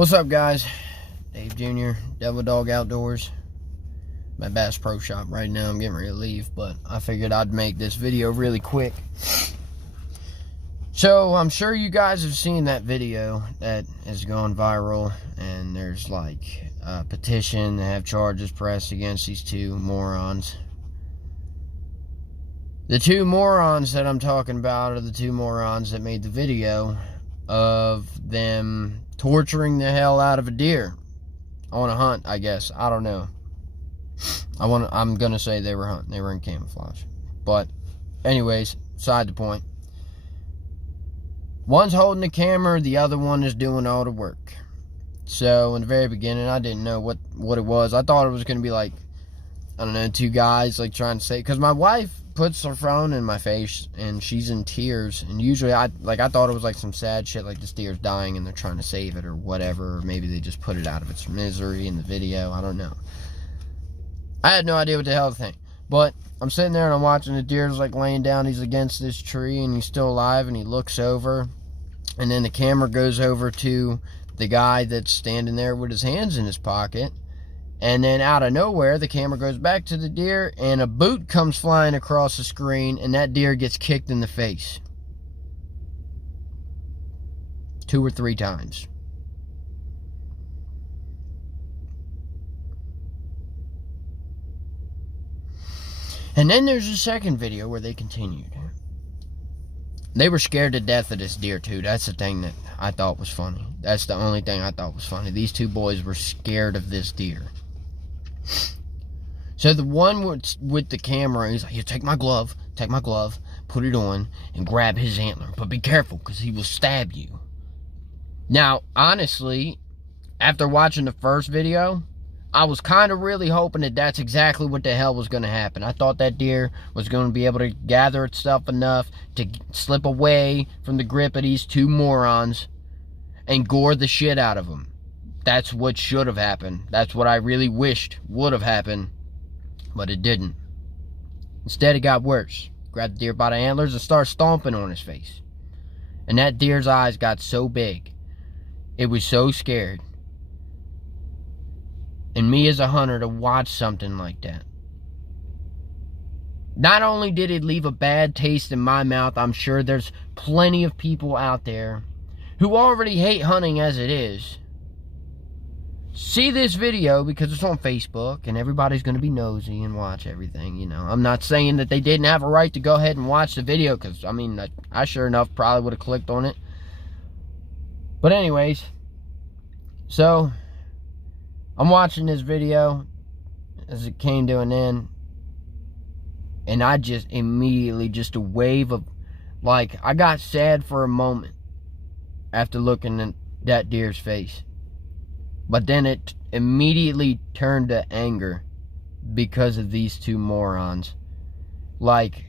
What's up, guys? Dave Jr., Devil Dog Outdoors. My Bass Pro Shop right now. I'm getting ready to leave, but I figured I'd make this video really quick. So, I'm sure you guys have seen that video that has gone viral, and there's like a petition to have charges pressed against these two morons. The two morons that I'm talking about are the two morons that made the video of them torturing the hell out of a deer on a hunt, I guess. I don't know. I'm gonna say they were hunting. They were in camouflage. But anyways, side the point. One's holding the camera, the other one is doing all the work. So in the very beginning, I didn't know what it was. I thought it was gonna be like, I don't know, two guys like trying to say, because my wife puts her phone in my face and she's in tears, and usually I thought it was like some sad shit, like this deer's dying and they're trying to save it or whatever, or maybe they just put it out of its misery in the video. I don't know. I had no idea what the hell to think. But I'm sitting there and I'm watching the deer's like laying down. He's against this tree and he's still alive, and he looks over, and then the camera goes over to the guy that's standing there with his hands in his pocket. And then out of nowhere, the camera goes back to the deer, and a boot comes flying across the screen, and that deer gets kicked in the face 2 or 3 times. And then there's a second video where they continued. They were scared to death of this deer too. That's the thing that I thought was funny. That's the only thing I thought was funny. These two boys were scared of this deer. So the one with the camera, he's like, here, take my glove, put it on, and grab his antler. But be careful, because he will stab you. Now, honestly, after watching the first video, I was kind of really hoping that that's exactly what the hell was going to happen. I thought that deer was going to be able to gather itself enough to slip away from the grip of these two morons and gore the shit out of them. That's what should have happened. That's what I really wished would have happened. But it didn't. Instead, it got worse. Grabbed the deer by the antlers and started stomping on his face. And that deer's eyes got so big. It was so scared. And me as a hunter, to watch something like that. Not only did it leave a bad taste in my mouth, I'm sure there's plenty of people out there who already hate hunting as it is. See this video because it's on Facebook and everybody's going to be nosy and watch everything, you know. I'm not saying that they didn't have a right to go ahead and watch the video, because, I mean, I sure enough probably would have clicked on it. But anyways, so I'm watching this video as it came to an end, and I just immediately, just a wave of, like, I got sad for a moment after looking at that deer's face. But then it immediately turned to anger because of these two morons. Like,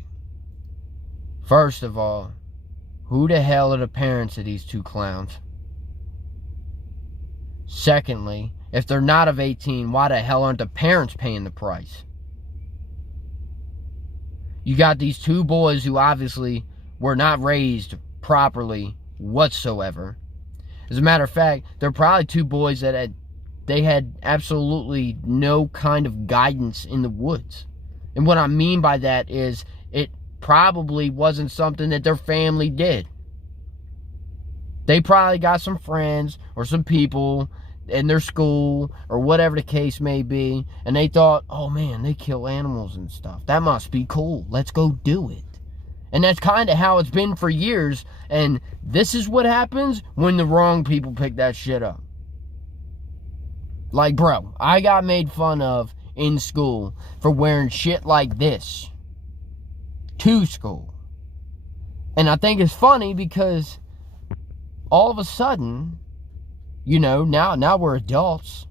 first of all, who the hell are the parents of these two clowns? Secondly, if they're not of 18, why the hell aren't the parents paying the price? You got these two boys who obviously were not raised properly whatsoever. As a matter of fact, they're probably two boys that had absolutely no kind of guidance in the woods. And what I mean by that is, it probably wasn't something that their family did. They probably got some friends or some people in their school or whatever the case may be, and they thought, oh man, they kill animals and stuff. That must be cool. Let's go do it. And that's kind of how it's been for years. And this is what happens when the wrong people pick that shit up. Like, bro, I got made fun of in school for wearing shit like this to school. And I think it's funny because all of a sudden, you know, now we're adults.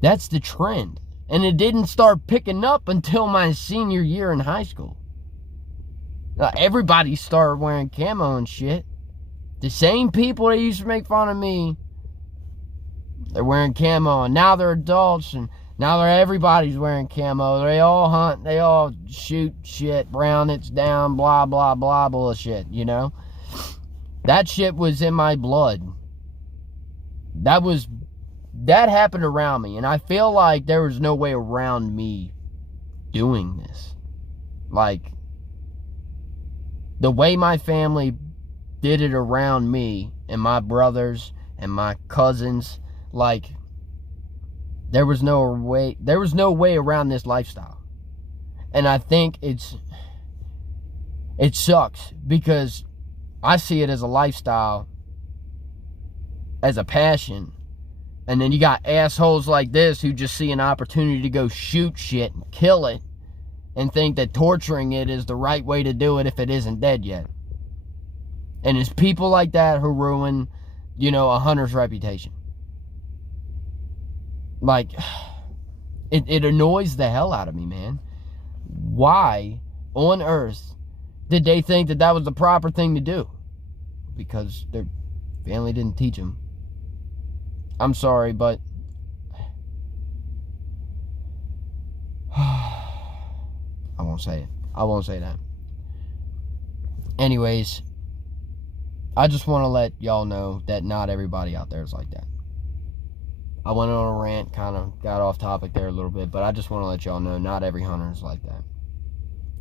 That's the trend. And it didn't start picking up until my senior year in high school. Everybody started wearing camo and shit. The same people that used to make fun of me, they're wearing camo, and now they're adults, and now everybody's wearing camo. They all hunt, they all shoot shit, brown it's down, blah, blah, blah bullshit, you know? That shit was in my blood. that happened around me, and I feel like there was no way around me doing this. Like, the way my family did it around me and my brothers and my cousins, like, there was no way around this lifestyle. And I think it sucks, because I see it as a lifestyle, as a passion. And then you got assholes like this who just see an opportunity to go shoot shit and kill it, and think that torturing it is the right way to do it if it isn't dead yet. And it's people like that who ruin, a hunter's reputation. Like, it annoys the hell out of me, man. Why on earth did they think that was the proper thing to do? Because their family didn't teach them. I'm sorry, but I won't say it. I won't say that. Anyways, I just want to let y'all know that not everybody out there is like that. I went on a rant, kind of got off topic there a little bit, but I just want to let y'all know not every hunter is like that.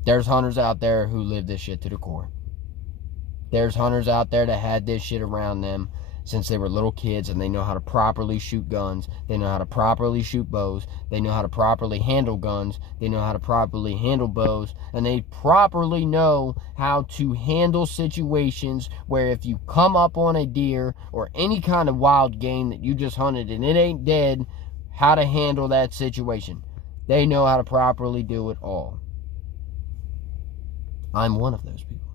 There's hunters out there who live this shit to the core. There's hunters out there that had this shit around them since they were little kids, and they know how to properly shoot guns. They know how to properly shoot bows. They know how to properly handle guns. They know how to properly handle bows. And they properly know how to handle situations where if you come up on a deer or any kind of wild game that you just hunted and it ain't dead, how to handle that situation. They know how to properly do it all. I'm one of those people.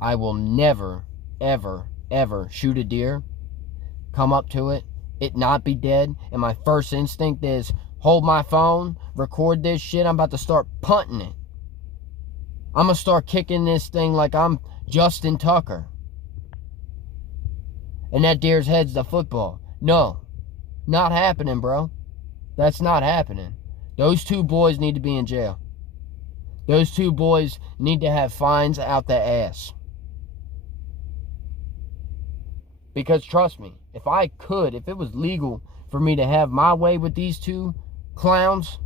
I will never, ever, ever shoot a deer, come up to it, it not be dead, and my first instinct is hold my phone, record this shit. I'm about to start punting it. I'm going to start kicking this thing like I'm Justin Tucker, and that deer's head's the football. No, not happening, bro. That's not happening. Those two boys need to be in jail. Those two boys need to have fines out their ass. Because trust me, if it was legal for me to have my way with these two clowns,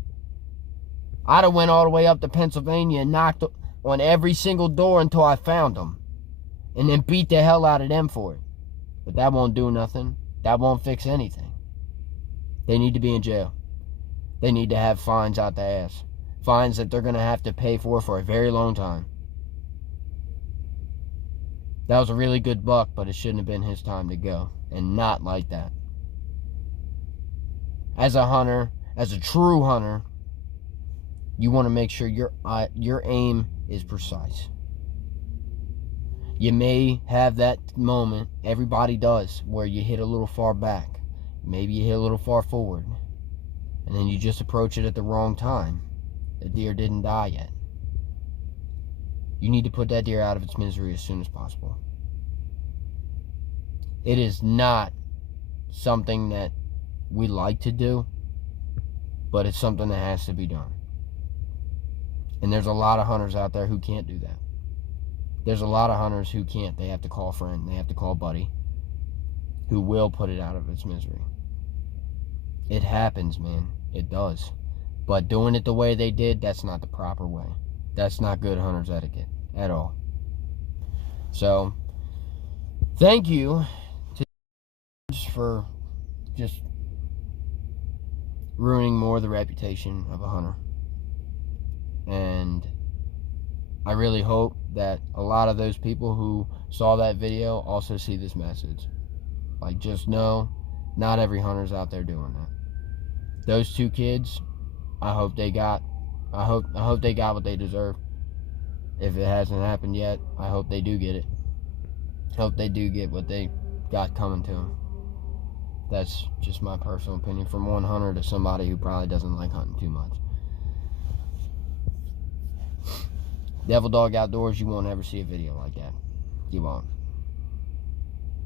I'd have went all the way up to Pennsylvania and knocked on every single door until I found them. And then beat the hell out of them for it. But that won't do nothing. That won't fix anything. They need to be in jail. They need to have fines out their ass. Fines that they're going to have to pay for a very long time. That was a really good buck, but it shouldn't have been his time to go. And not like that. As a hunter, as a true hunter, you want to make sure your aim is precise. You may have that moment, everybody does, where you hit a little far back. Maybe you hit a little far forward. And then you just approach it at the wrong time. The deer didn't die yet. You need to put that deer out of its misery as soon as possible. It is not something that we like to do, but it's something that has to be done. And there's a lot of hunters out there who can't do that. There's a lot of hunters who can't. They have to call a friend. They have to call a buddy who will put it out of its misery. It happens, man. It does. But doing it the way they did, that's not the proper way. That's not good hunter's etiquette at all. So, thank you for just ruining more of the reputation of a hunter. And I really hope that a lot of those people who saw that video also see this message. Like, just know, not every hunter's out there doing that. Those two kids, I hope they got what they deserve. If it hasn't happened yet, I hope they do get it. Hope they do get what they got coming to them. That's just my personal opinion, from one hunter to somebody who probably doesn't like hunting too much. Devil Dog Outdoors, you won't ever see a video like that. You won't.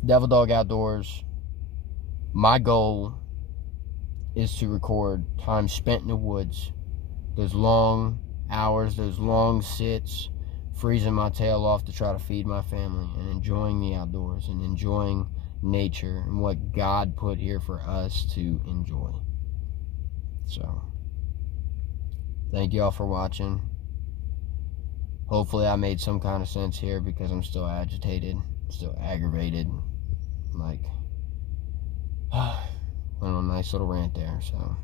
Devil Dog Outdoors, my goal is to record time spent in the woods. Those long hours, those long sits, freezing my tail off to try to feed my family, and enjoying the outdoors, and enjoying nature and what God put here for us to enjoy. So, thank y'all for watching. Hopefully I made some kind of sense here, because I'm still agitated, still aggravated. Like, went on a nice little rant there. So,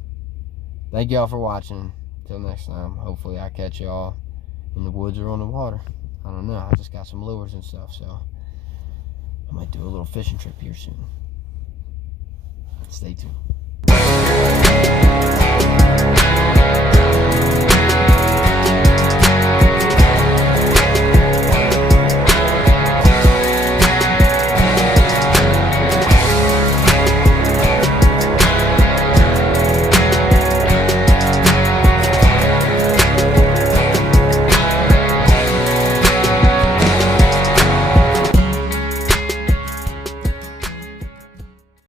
thank y'all for watching. Till next time, hopefully I catch y'all in the woods or on the water. I don't know. I just got some lures and stuff, so I might do a little fishing trip here soon. Stay tuned.